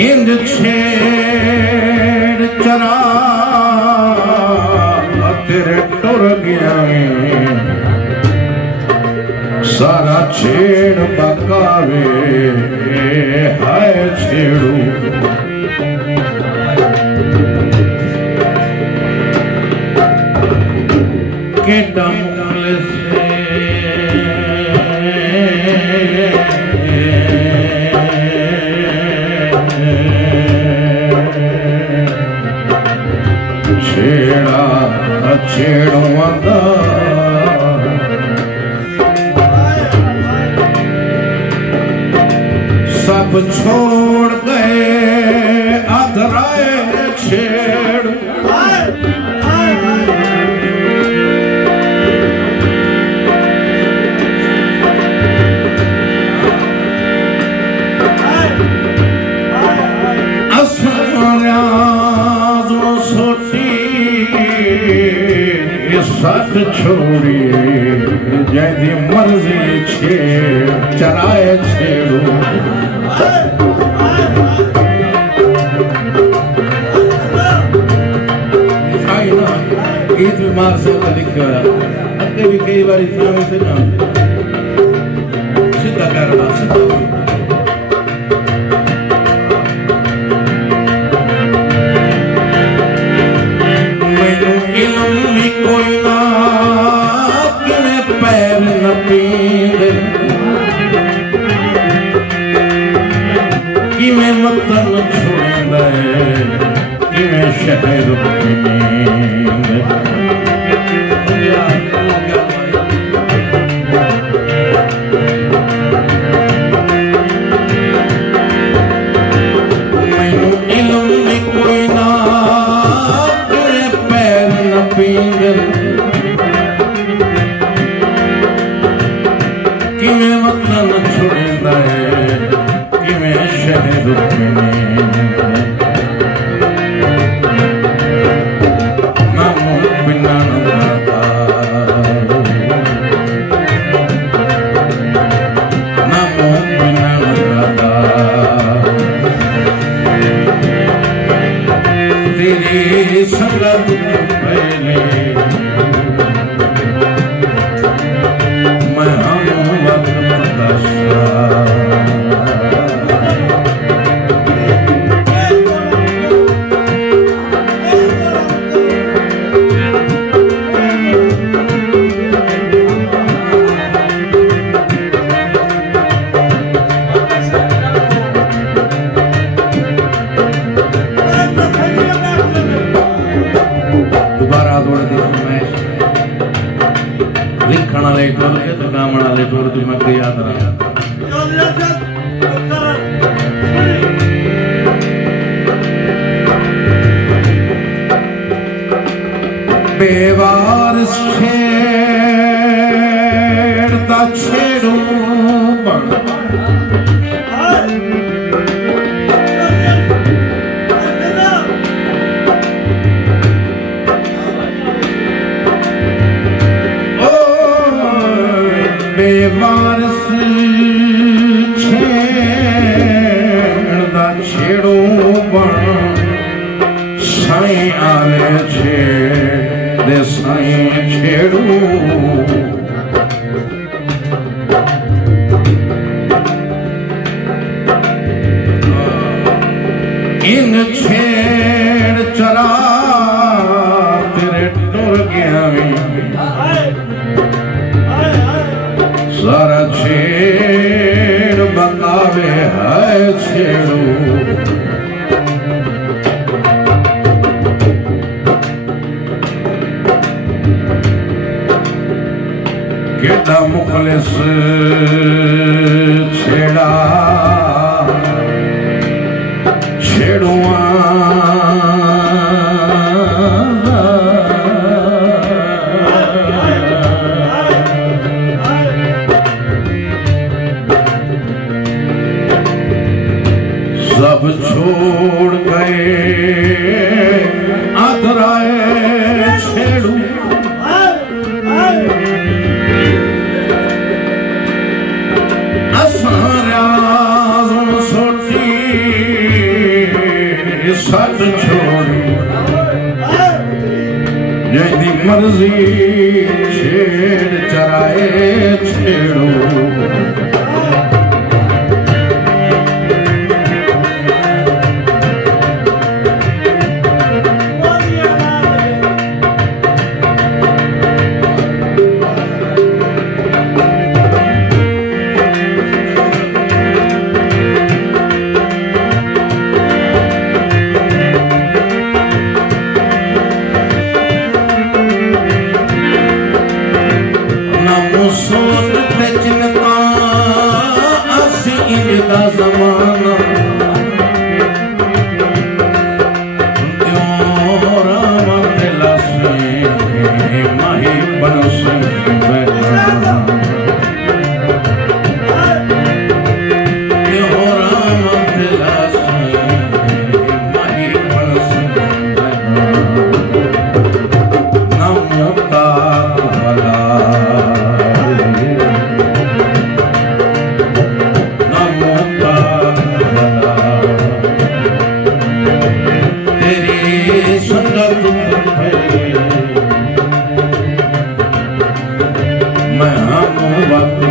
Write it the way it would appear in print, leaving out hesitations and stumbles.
इंद छेड़ चरा तेरे टुर गया सारा छेड़ बकावे हाय छेड़ू के डमल से छेड़ा छेड़ुआंदा सब छोड़ गए अधराए छेड़ सत छोड़ी जैसी मर्जी छेड़ चराए छेड़ू गीत में मार से लिखे हो अगे भी कई बार इतना से ना सीधा करना सीधा वतन छोड़े कि शहर मैनू इल्म भी कोई ना तेरे पैर न पींदे कि वतन छोड़े शहर नामो बिना नामो बिना तेरी संगत पहले मैं हम वक्त दशा लिखण वाले टुर के तो गावण वाले टुर की मैं याद रहा बेवारिस छेड़ता छेड़ू बेवारिस छेड़दा छेड़ू बण साईं आले छेड़े साईं छेड़ू इन छेड़ चरा तेरे टुर गया सारा छेड़ बकावे है छेड़ू केड़ा मुखलिस छेड़ा छेड़ुआ सब छोड़ गए आदराए छेड़ू असां राज़ सोटी सट छोड़ी यदि मर्जी छेड़ चराए छेड़ो ਦਾ ਜ਼ਮਾਨਾ ਤਿਉ ਰਾਮ ਤੇ ਲਾਸੀ ਮਾਹੀ ਬਨਸੀ ਬੈਠਾ ਤਿਉ ਰਾਮ ਤੇ ਲਾਸੀ ਮਾਹੀ ਬਨਸੀ ਬੈਠਾ ਨਮੋ ਤਾਤ ਭਲਾ मैं हम वक्त